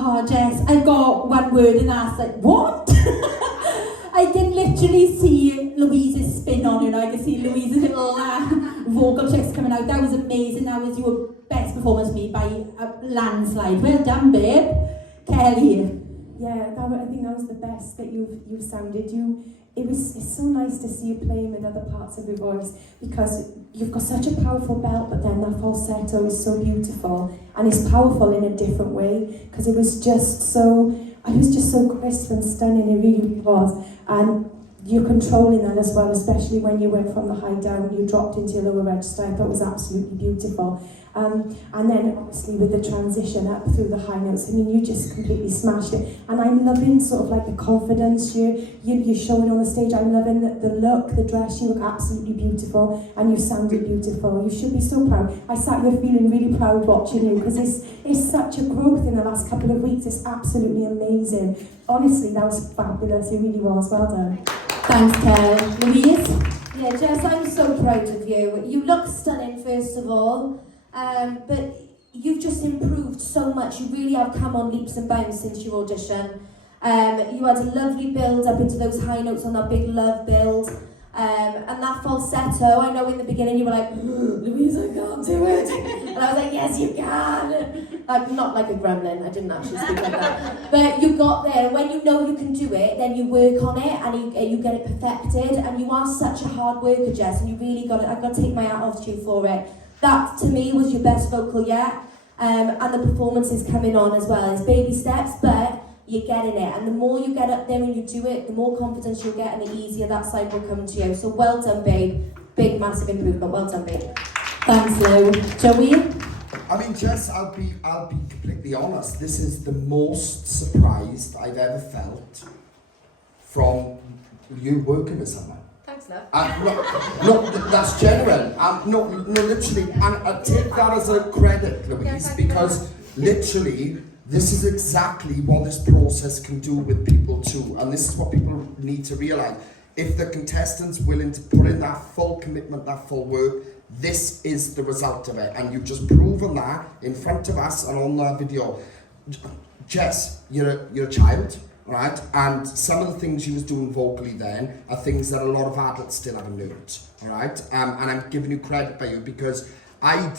Oh, Jess, I've got one word and that's like, what? I can literally see Louise's spin on it. I can see Louise's little vocal checks coming out. That was amazing. That was your best performance made by a landslide. Well done, babe. Kelly. Yeah, I think that was the best that you've sounded. It's so nice to see you playing with other parts of your voice because you've got such a powerful belt, but then that falsetto is so beautiful and it's powerful in a different way because it was just so crisp and stunning. It really was, and you're controlling that as well, especially when you went from the high down, you dropped into your lower register. I thought it was absolutely beautiful. And then obviously with the transition up through the high notes, I mean, you just completely smashed it. And I'm loving sort of like the confidence you're showing on the stage. I'm loving the look, the dress. You look absolutely beautiful and you sounded beautiful. You should be so proud. I sat here feeling really proud watching you because it's such a growth in the last couple of weeks. It's absolutely amazing. Honestly, that was fabulous. It really was. Well done. Thanks, Kelly. Louise? Yeah, Jess, I'm so proud of you. You look stunning, first of all. But you've just improved so much. You really have come on leaps and bounds since your audition. You had a lovely build up into those high notes on that big love build. And that falsetto, I know in the beginning you were like, Louise, I can't do it. And I was like, yes, you can. Like, not like a gremlin, I didn't actually speak like that. But you got there, and when you know you can do it, then you work on it and you get it perfected. And you are such a hard worker, Jess, and you really got it. I've got to take my hat off to you for it. That, to me, was your best vocal yet. And the performance is coming on as well. It's baby steps, but you're getting it. And the more you get up there and you do it, the more confidence you'll get and the easier that side will come to you. So well done, babe. Big, massive improvement. Well done, babe. Thanks, Lou. Joey? I mean, Jess, I'll be completely honest. This is the most surprised I've ever felt from you working with someone. Thanks, love. No, that's genuine. No, literally, and I take that as a credit, Louise, because literally, this is exactly what this process can do with people too, and this is what people need to realise. If the contestant's willing to put in that full commitment, that full work, this is the result of it, and you've just proven that in front of us and on that video. Jess, you're a child. Right, and some of the things she was doing vocally then are things that a lot of adults still haven't learned. All right, and I'm giving you credit by you because I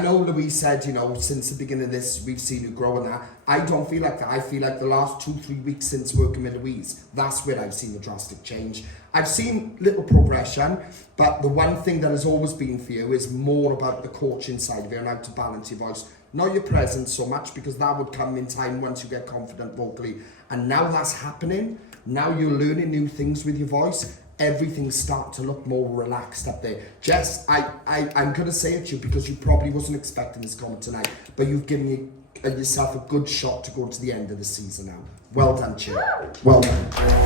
know Louise said, since the beginning of this we've seen you grow in that. I don't feel like that. I feel like the last 2-3 weeks since working with Louise, that's where I've seen a drastic change. I've seen little progression, but the one thing that has always been for you is more about the coaching side of you and how to balance your voice. Not your presence so much, because that would come in time once you get confident vocally. And now that's happening. Now you're learning new things with your voice. everything's starting to look more relaxed up there. Jess, I'm going to say it to you because you probably wasn't expecting this comment tonight, but you've given yourself a good shot to go to the end of the season now. Well done, Chip. Well done.